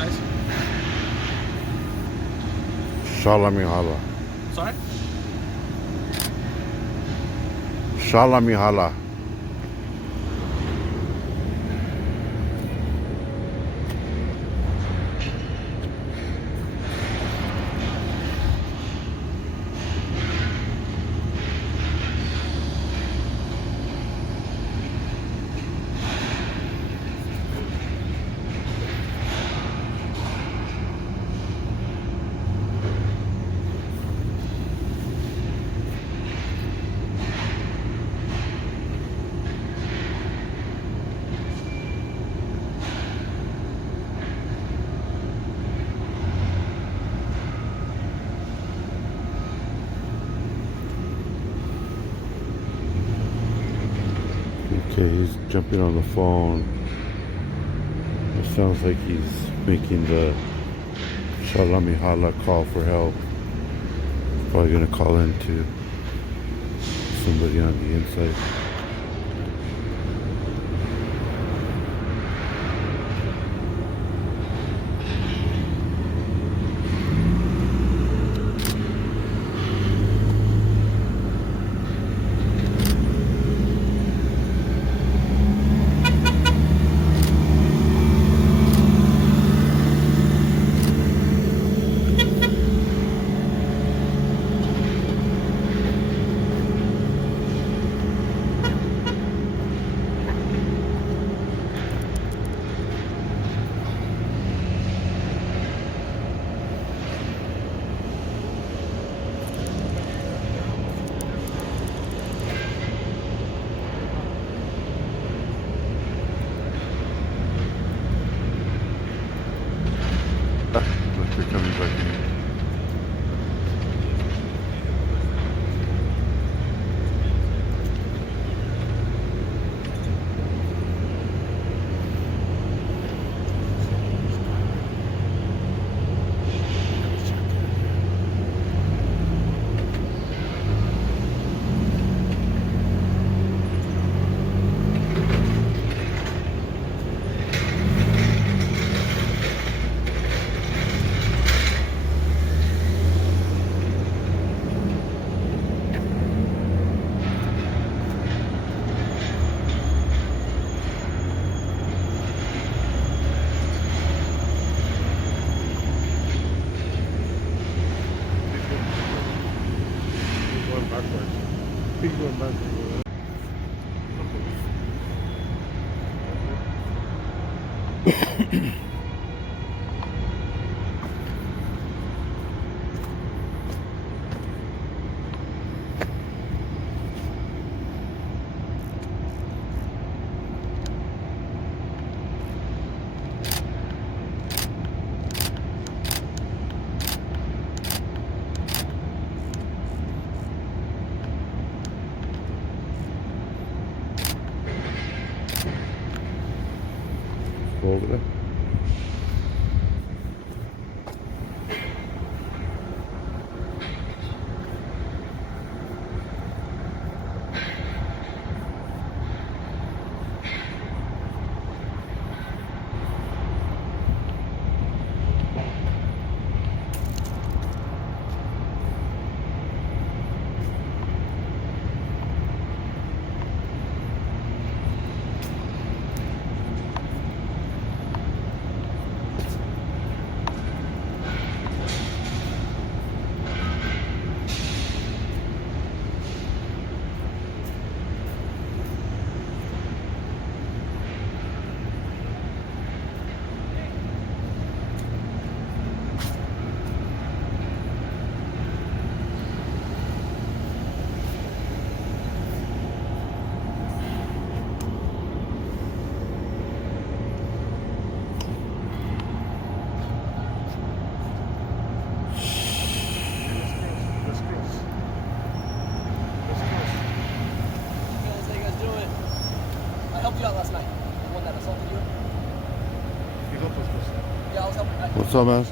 guys? Shalamihala. Sorry? Shalamihala. Okay, he's jumping on the phone. It sounds like he's making the Shalamihala call for help. Probably gonna call in to somebody on the inside. Look, they're coming back in. Going backwards. He's going backwards. Go over there. You out last night. The one that assaulted you. Yeah, I was helping. What's up, man?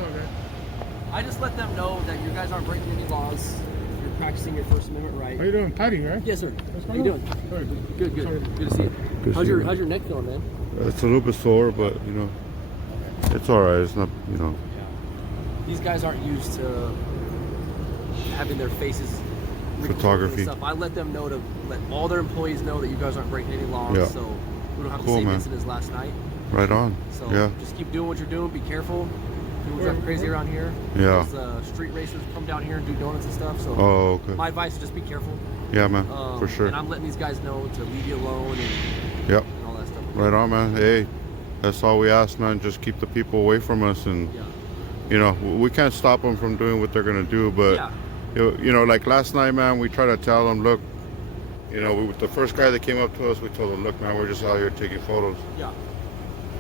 I just let them know that you guys aren't breaking any laws. You're practicing your First Amendment right. How you doing? Patty, right? Yes, sir. How you doing? Good. Sorry. Good to see you. Good How's to see your you. How's your neck feeling, man? It's a little bit sore, but you know, It's all right. It's not, Yeah. These guys aren't used to having their faces recorded and Photography. stuff. I let them know to let all their employees know that you guys aren't breaking any laws. Yeah. So we don't have Cool, the same man. incidents last night. Right on. So Yeah. just keep doing what you're doing. Be careful. People drive crazy around here. Yeah. There's, street racers come down here and do donuts and stuff. So Oh, okay. my advice is just be careful. Yeah, man. For sure. And I'm letting these guys know to leave you alone Yep. and all that stuff. Right on, man. Hey, that's all we ask, man. Just keep the people away from us, and Yeah. you know, we can't stop them from doing what they're gonna do. But Yeah. you know, like last night, man, we try to tell them, look, you know, the first guy that came up to us, we told him, look, man, we're just out here taking photos. Yeah.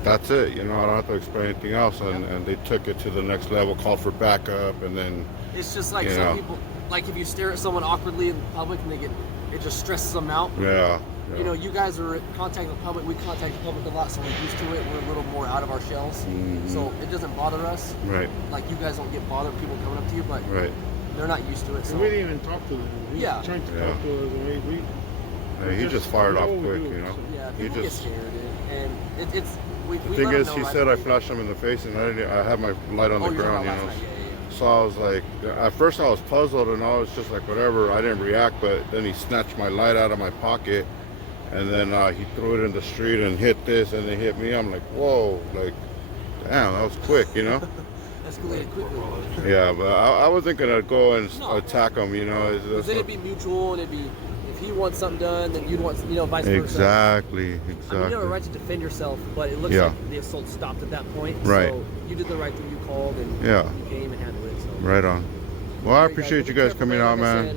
That's it. You know, I don't have to explain anything else. And they took it to the next level, called for backup, and then It's just like You some know. people, like if you stare at someone awkwardly in public and it just stresses them out. yeah. You know, you guys are contacting the public. We contact the public a lot, so we're used to it. We're a little more out of our shells, so it doesn't bother us. Right. Like you guys don't get bothered with people coming up to you, but Right. they're not used to it. So We didn't even talk to them. He was Yeah. trying to Yeah. talk to us, and we Yeah, he just fired we off know what we quick, do, you know. so- yeah, He people get just. scared, and it's we. The thing is, he said I flashed him in the face, and I had my light on the ground, you know. So I was like, at first I was puzzled, and I was just like, whatever. I didn't react, but then he snatched my light out of my pocket, and then he threw it in the street and hit this, and then hit me. I'm like, whoa, like, damn, that was quick, you know. Escalated quickly. Yeah, but I wasn't gonna go and No. attack him, you know. Because then it'd be mutual, and it'd be if he wants something done, then you'd want, vice versa. Exactly, I mean, exactly. you have a right to defend yourself, but it looks Yeah. like the assault stopped at that point. Right. So you did the right thing. You called and Yeah. you came and handled it. So. Right on. Well, I appreciate you guys coming out, Like I man. said,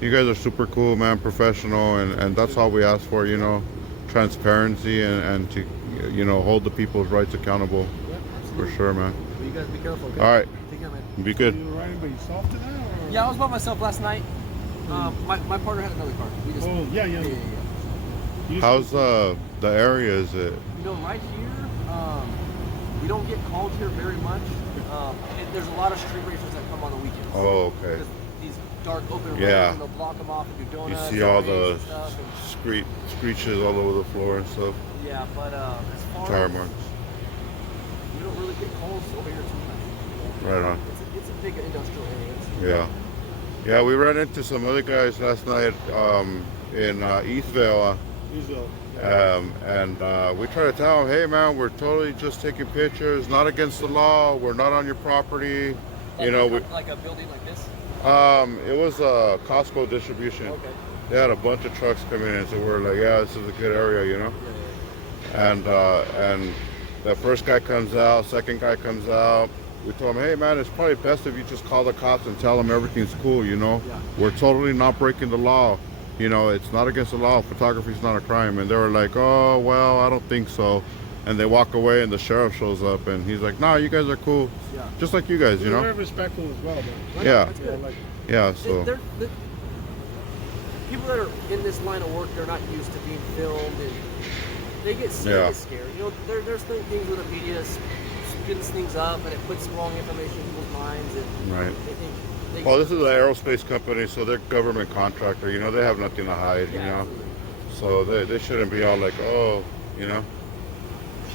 You guys are super cool, man, professional, and that's all we ask for, you know, transparency and to, you know, hold the people's rights accountable. Yeah, For absolutely. sure, man. Well, you guys be careful. Okay? All right, Take care, man. be good. You were riding by yourself today? Or? Yeah, I was by myself last night. My partner had another car. We just. Oh, yeah. You How's the area? Is it? You know, right here, we don't get called here very much. There's a lot of street racers that come on the weekends. Oh, okay. Because these dark open Yeah. roads, and they'll block them off and do You donuts. see all and the and stuff. And, screeches all over the floor and stuff. yeah, but as far Tire as marks. we don't really get calls over here too much. Right on. It's a big industrial area. Yeah. Yeah, we ran into some other guys last night in Eastvale. And we try to tell them, hey man, we're totally just taking pictures, not against the law, we're not on your property. You know, like a building like this. it was a Costco distribution. Okay. They had a bunch of trucks coming in, so we're like, yeah, this is a good area, you know. And the first guy comes out, second guy comes out. We told him, hey man, it's probably best if you just call the cops and tell them everything's cool, you know. Yeah. We're totally not breaking the law. You know, it's not against the law. Photography is not a crime. And they were like, oh, well, I don't think so. And they walk away and the sheriff shows up and he's like, nah, you guys are cool. Yeah. Just like you guys, you You're know? very respectful as well, man. Yeah. That's good. Like, Yeah, so. The people that are in this line of work, they're not used to being filmed, and they get Yeah. scared. You know, there's things where the media spins things up, and it puts wrong information in people's minds, and Right. they think. Well, this is an aerospace company, so they're government contractor. You know, they have nothing to hide, you Yeah, know? absolutely. So they shouldn't be all like, oh, you know?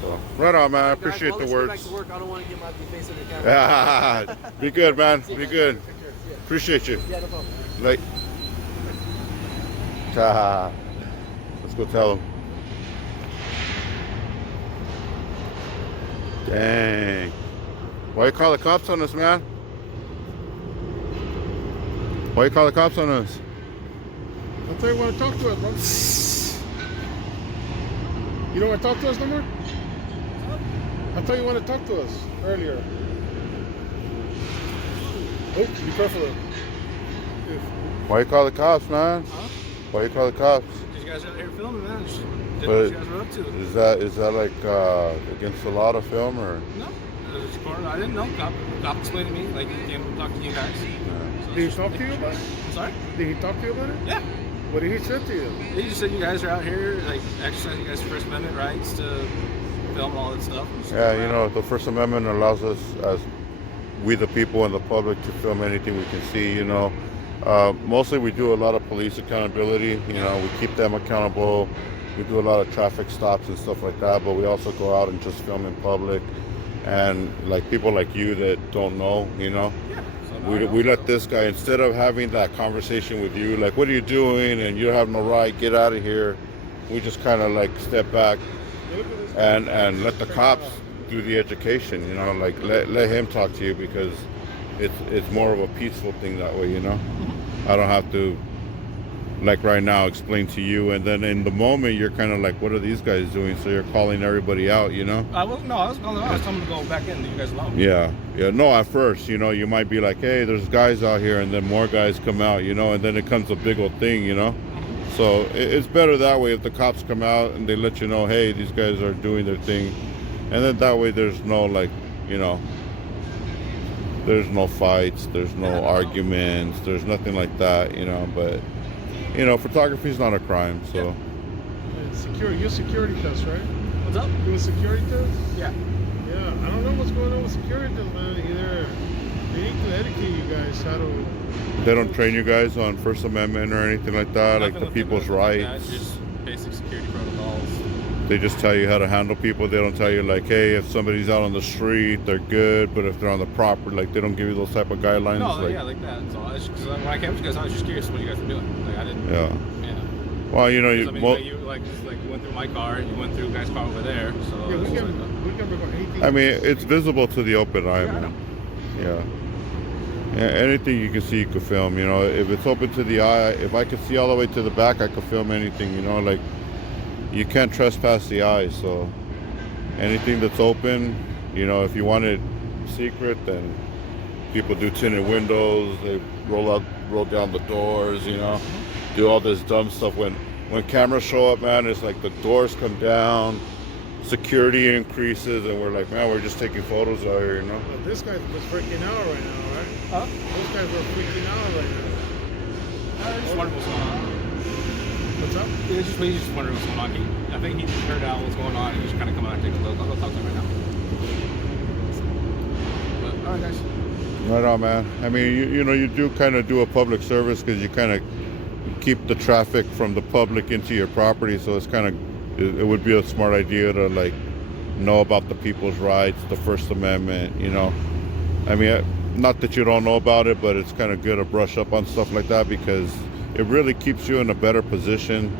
So, right on, man. I Guys, appreciate well, the let's get back words. to work. I don't want to get my face on the camera. Be good, man. See you Be guys. good. Take care. Yeah. Appreciate you. Yeah, no problem. Like, let's go tell him. Dang. Why you call the cops on us, man? Why you call the cops on us? I thought you want to talk to us, bro. You don't want to talk to us no more? I thought you wanted to talk to us earlier. Oh, be careful. Why you call the cops, man? Huh? Why you call the cops? These guys out here filming, man. Just didn't know But what you guys were up to. is that like against the law to film or? No, I didn't know. Cop explained to me, like he came to talk to you guys. So Did he talk to you about it? Sorry? Did he talk to you about it? Yeah. What did he say to you? He just said you guys are out here, like exercising your guys' First Amendment rights to film and all that stuff. And just Yeah, go you around. know, the First Amendment allows us, as we the people and the public, to film anything we can see, you know. Mostly we do a lot of police accountability, you know, we keep them accountable. We do a lot of traffic stops and stuff like that, but we also go out and just film in public. and like people like you that don't know, So now I we, know, we let so- this guy, instead of having that conversation with you, like, what are you doing? And you have no right, get out of here. We just kind of like step back Yeah, look at this. and let the Check it cops out. do the education, like let him talk to you, because it's more of a peaceful thing that way, I don't have to, like right now, explain to you, and then in the moment you're kind of like, what are these guys doing? So you're calling everybody out, I was calling them out. I was telling them to go back in, leave you guys alone. Yeah, no, at first, you might be like, hey, there's guys out here, and then more guys come out, and then it comes a big old thing, So it's better that way if the cops come out and they let you know, hey, these guys are doing their thing, and then that way there's no there's no fights, there's no arguments, there's nothing like that, but photography is not a crime, so. And security. You're security test, right? What's up? You a security test? Yeah. Yeah. I don't know what's going on with security test, man. Either they need to educate you guys how to. They don't train you guys on First Amendment or anything like that, like Nothing the people's like that, rights. just basic security protocols. They just tell you how to handle people. They don't tell you like, hey, if somebody's out on the street, they're good, but if they're on the property, like they don't give you those type of guidelines. No, like, yeah, like that. So because when I came to you guys, I was just curious what you guys were doing. Like I didn't. Yeah. Yeah. Well, I mean, you went through my car, you went through a guy's car over there. So Yeah, it's we just can record anything. I mean, it's visible to the open eye. Yeah, I Man. Yeah, anything you can see, you can film. If it's open to the eye, if I can see all the way to the back, I can film anything. Like you can't trespass the eye. So anything that's open, if you want it secret, then people do tinted windows. They roll down the doors. Do all this dumb stuff. When cameras show up, man, it's like the doors come down, security increases, and we're like, man, we're just taking photos out here. Well, this guy was freaking out right now, right? Huh? Those guys were freaking out right now. I just wondered what's going on. What's up? He just wondered what's going on. I think he heard out what's going on. He's just kind of coming out and take a look. I'll go talk to him right now. But, all right, guys. Right on, man. I mean, you do kind of do a public service because you kind of keep the traffic from the public into your property. So it's kind of, it would be a smart idea to like know about the people's rights, the First Amendment. I mean, not that you don't know about it, but it's kind of good to brush up on stuff like that because it really keeps you in a better position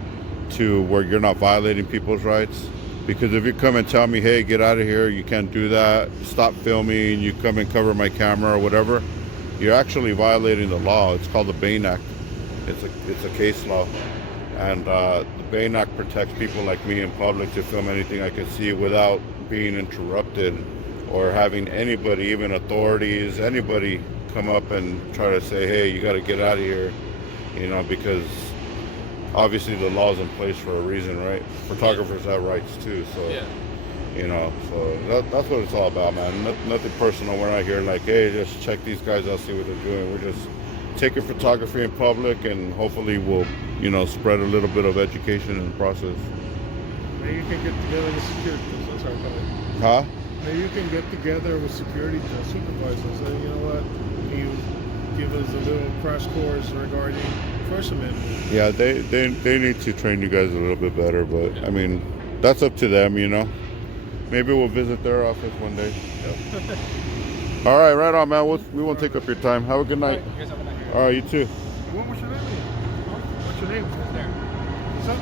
to where you're not violating people's rights. Because if you come and tell me, hey, get out of here, you can't do that, stop filming, you come and cover my camera or whatever, you're actually violating the law. It's called the Bain Act. It's a case law. And the Bain Act protects people like me in public to film anything I can see without being interrupted or having anybody, even authorities, anybody come up and try to say, hey, you got to get out of here, because obviously the law's in place for a reason, right? Photographers have rights too, so Yeah. so that's what it's all about, man. Nothing personal. We're not here like, hey, just check these guys out, see what they're doing. We're just taking photography in public, and hopefully we'll spread a little bit of education in the process. Maybe you can get together with security. That's our call. Huh? Maybe you can get together with security supervisors and you know what? You give us a little crash course regarding First Amendment. Yeah, they need to train you guys a little bit better, but I mean, that's up to them, Maybe we'll visit their office one day. Yep. All right on, man. We won't take up your time. Have a good night. You guys have a night here. All right, you too. What's your name? What's your name? It's there. What's up?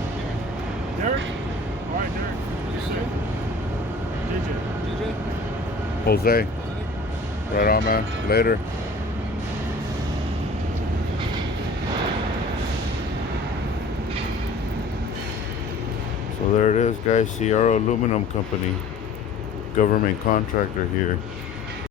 Derek? All right, Derek. What's your name? DJ? Jose. Right on, man. Later. So there it is, guys. Sierra Aluminum Company, government contractor here.